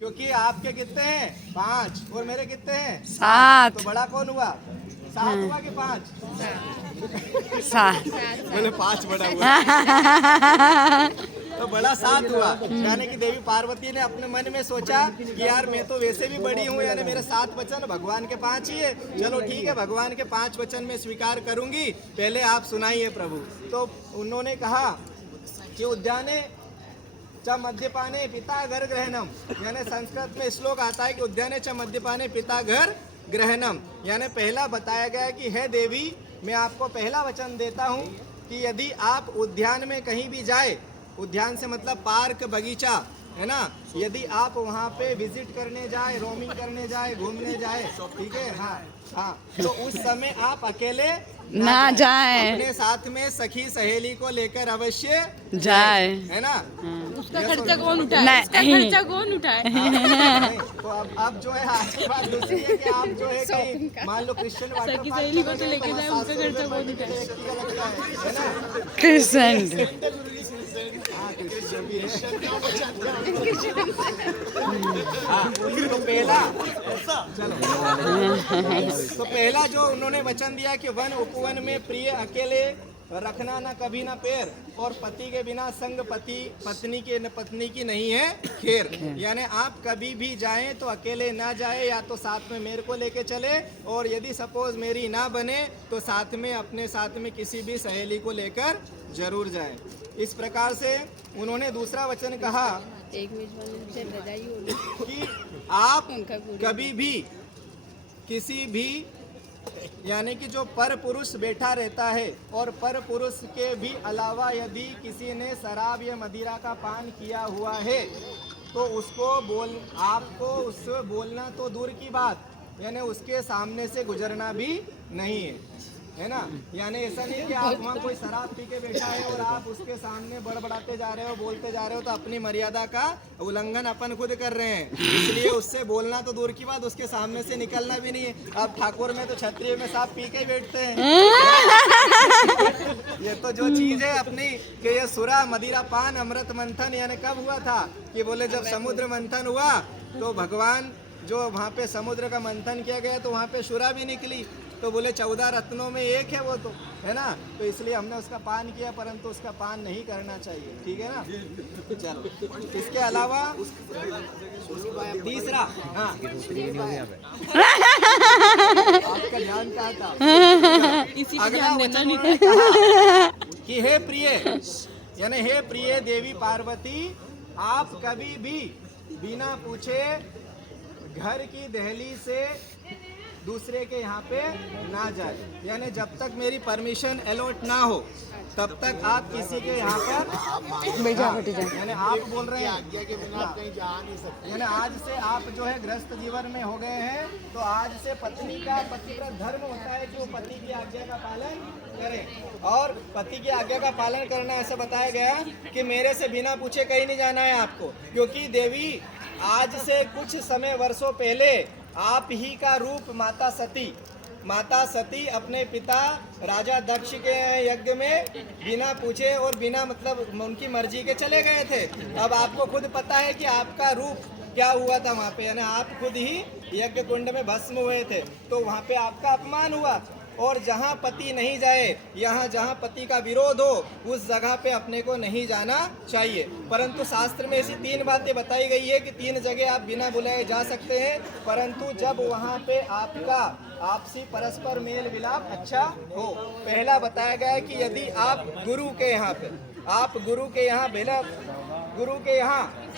क्योंकि आपके कितने हैं 5 और मेरे कितने हैं 7। तो बड़ा कौन हुआ 7 हुआ कि 5 7। बोले 5 बड़ा हुआ तो बड़ा 7 हुआ। यानी कि देवी पार्वती ने अपने मन में सोचा कि यार मैं तो वैसे भी बड़ी हूँ, यानी मेरे 7 वचन भगवान के 5 ही है। चलो ठीक है, भगवान के 5 वचन में स्वीकार करूंगी, पहले आप सुनाइए प्रभु। तो उन्होंने कहा कि उद्याने च मद्यपाने पिता घर ग्रहणम, यानी संस्कृत में श्लोक आता है कि उद्याने च मद्यपाने पिता घर ग्रहणम, यानी पहला बताया गया कि हे देवी मैं आपको पहला वचन देता हूँ कि यदि आप उद्यान में कहीं भी जाए, उद्यान से मतलब पार्क बगीचा है ना, यदि आप वहाँ पे विजिट करने जाए, रोमिंग करने जाए, घूमने जाए, ठीक है, हाँ हाँ, तो उस समय आप अकेले ना जाए, अपने साथ में सखी सहेली को लेकर अवश्य जाए, है ना। उसका खर्चा कौन उठाए? नहीं। उसका खर्चा कौन उठाए? तो अब जो है आज की बात दूसरी है कि आप जो है कि मान लो क्रिश्चियन वाटर सखी पार्क सहेली को तो चले लेके गए, जाए, तो उसका 700 खर्चा रुपए कौन पर उठाए? व्यक्ति का लगता है ना। क्रिसेंट। हाँ, क्रिश्चियन भी है। हाँ, तो पहला चलो तो पहला जो उन्होंने वचन दिया कि वन उपवन में प्रिय अकेले रखना ना कभी ना पैर, और पति के बिना संग पत्नी की नहीं है खैर, यानी आप कभी भी जाएं तो अकेले ना जाए, या तो साथ में मेरे को लेके चले, और यदि सपोज मेरी ना बने तो साथ में अपने साथ में किसी भी सहेली को लेकर जरूर जाएं। इस प्रकार से उन्होंने दूसरा वचन कहा एक मेजबान रजाई हो कि आप कभी भी किसी भी यानी कि जो पर पुरुष बैठा रहता है, और पर पुरुष के भी अलावा यदि किसी ने शराब या मदिरा का पान किया हुआ है तो आपको उससे बोलना तो दूर की बात, यानी उसके सामने से गुजरना भी नहीं है ना। यानी ऐसा नहीं कि आप वहाँ कोई शराब पी के बैठा है और आप उसके सामने बड़बड़ाते जा रहे हो, बोलते जा रहे हो, तो अपनी मर्यादा का उल्लंघन अपन खुद कर रहे हैं। इसलिए उससे बोलना तो दूर की बात, उसके सामने से निकलना भी नहीं है। अब ठाकुर में तो क्षत्रिय में साहब पी के ही बैठते हैं। ये तो जो चीज है अपनी कि ये सुरा मदिरा पान अमृत मंथन, यानी कब हुआ था कि बोले जब समुद्र मंथन हुआ तो भगवान जो वहाँ पे समुद्र का मंथन किया गया तो वहाँ पे शुरा भी निकली, तो बोले 14 रत्नों में एक है वो, तो है ना, तो इसलिए हमने उसका पान किया, परंतु उसका पान नहीं करना चाहिए, ठीक है ना। चलो इसके अलावा तीसरा, हाँ आपका ध्यान क्या था, अगला वचन उन्होंने कहा कि हे प्रिय, यानी हे प्रिय देवी पार्वती, आप कभी भी बिना पूछे घर की दहली से दूसरे के यहाँ पे ना जाए, यानी जब तक मेरी परमिशन अलॉट ना हो तब तक आप किसी के यहाँ पर यानी आप बोल रहे हैं यानी आज से आप जो है गृहस्थ जीवन में हो गए हैं, तो आज से पत्नी का पतिव्रत धर्म होता है कि वो पति की आज्ञा का पालन करें, और पति की आज्ञा का पालन करना ऐसा बताया गया कि मेरे से बिना पूछे कहीं नहीं जाना है आपको, क्योंकि देवी आज से कुछ समय वर्षों पहले आप ही का रूप माता सती अपने पिता राजा दक्ष के यज्ञ में बिना पूछे और बिना मतलब उनकी मर्जी के चले गए थे। अब आपको खुद पता है कि आपका रूप क्या हुआ था वहाँ पे, यानी आप खुद ही यज्ञ कुंड में भस्म हुए थे, तो वहाँ पे आपका अपमान हुआ। और जहाँ पति नहीं जाए, यहाँ जहाँ पति का विरोध हो, उस जगह पे अपने को नहीं जाना चाहिए। परंतु शास्त्र में ऐसी 3 बातें बताई गई है कि 3 जगह आप बिना बुलाए जा सकते हैं, परंतु जब वहाँ पे आपका आपसी परस्पर मेल मिलाप अच्छा हो। पहला बताया गया है कि यदि आप गुरु के यहाँ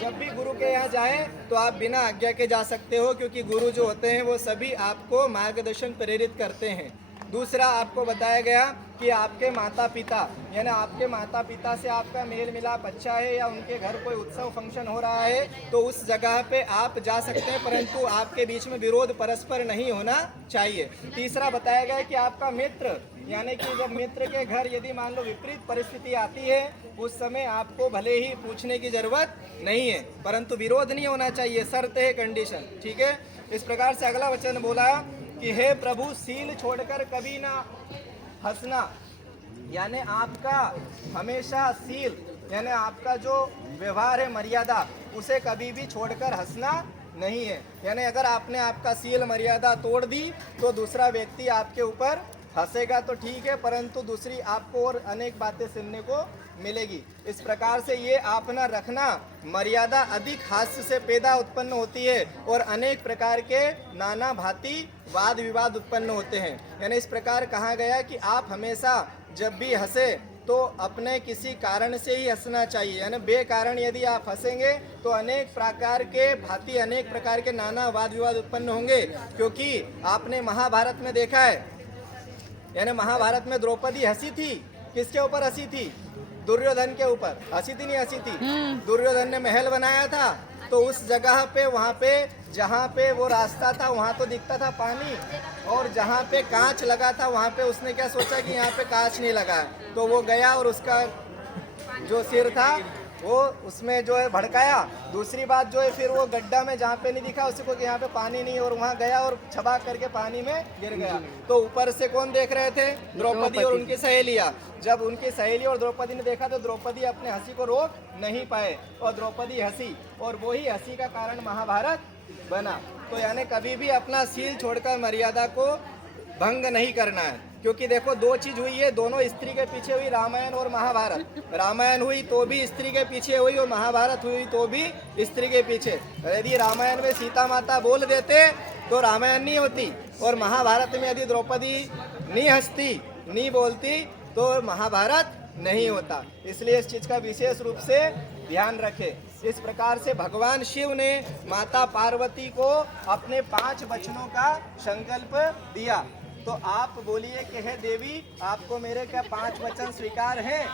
जब भी गुरु के यहाँ जाए तो आप बिना आज्ञा के जा सकते हो, क्योंकि गुरु जो होते हैं वो सभी आपको मार्गदर्शन प्रेरित करते हैं। दूसरा आपको बताया गया कि आपके माता पिता, यानी आपके माता पिता से आपका मेल मिलाप अच्छा है, या उनके घर कोई उत्सव फंक्शन हो रहा है तो उस जगह पे आप जा सकते हैं, परंतु आपके बीच में विरोध परस्पर नहीं होना चाहिए। तीसरा बताया गया कि आपका मित्र, यानी कि जब मित्र के घर यदि मान लो विपरीत परिस्थिति आती है, उस समय आपको भले ही पूछने की जरूरत नहीं है, परंतु विरोध नहीं होना चाहिए, शर्त है, कंडीशन, ठीक है। इस प्रकार से अगला वचन बोला कि हे प्रभु सील छोड़कर कभी ना हंसना, यानी आपका हमेशा सील यानी आपका जो व्यवहार है मर्यादा उसे कभी भी छोड़कर हंसना नहीं है। यानी अगर आपने आपका सील मर्यादा तोड़ दी तो दूसरा व्यक्ति आपके ऊपर हंसेगा तो ठीक है, परंतु दूसरी आपको और अनेक बातें सुनने को मिलेगी। इस प्रकार से ये आपना रखना मर्यादा अधिक हास्य से पैदा उत्पन्न होती है और अनेक प्रकार के नाना भांति वाद विवाद उत्पन्न होते हैं। यानी इस प्रकार कहा गया कि आप हमेशा जब भी हंसे तो अपने किसी कारण से ही हंसना चाहिए। यानी बेकारण यदि आप हंसेंगे तो अनेक प्रकार के भांति अनेक प्रकार के नाना वाद विवाद उत्पन्न होंगे। क्योंकि आपने महाभारत में देखा है, यानी महाभारत में द्रौपदी हंसी थी, किसके ऊपर हंसी थी? दुर्योधन के ऊपर हंसी थी, नहीं हंसी थी? दुर्योधन ने महल बनाया था तो उस जगह पे वहाँ पे जहाँ पे वो रास्ता था वहाँ तो दिखता था पानी, और जहाँ पे कांच लगा था वहाँ पे उसने क्या सोचा कि यहाँ पे कांच नहीं लगा है, तो वो गया और उसका जो सिर था वो उसमें जो है भड़काया। दूसरी बात जो है फिर वो गड्ढा में जहाँ पे नहीं दिखा उसको कि यहाँ पे पानी नहीं, और वहाँ गया और छबा करके पानी में गिर गया। तो ऊपर से कौन देख रहे थे? द्रौपदी और उनकी सहेलियाँ। जब उनकी सहेली और द्रौपदी ने देखा तो द्रौपदी अपने हंसी को रोक नहीं पाए और द्रौपदी हंसी, और वही हंसी का कारण महाभारत बना। तो यानी कभी भी अपना सील छोड़कर मर्यादा को भंग नहीं करना है। क्योंकि देखो दो चीज हुई है, दोनों स्त्री के पीछे हुई, रामायण और महाभारत। रामायण हुई तो भी स्त्री के पीछे हुई और महाभारत हुई तो भी स्त्री के पीछे। यदि रामायण में सीता माता बोल देते तो रामायण नहीं होती, और महाभारत में यदि द्रौपदी नहीं हंसती नहीं बोलती तो महाभारत नहीं होता। इसलिए इस चीज का विशेष रूप से ध्यान रखें। इस प्रकार से भगवान शिव ने माता पार्वती को अपने 5 वचनों का संकल्प दिया। तो आप बोलिए कि हे देवी, आपको मेरे क्या 5 वचन स्वीकार हैं?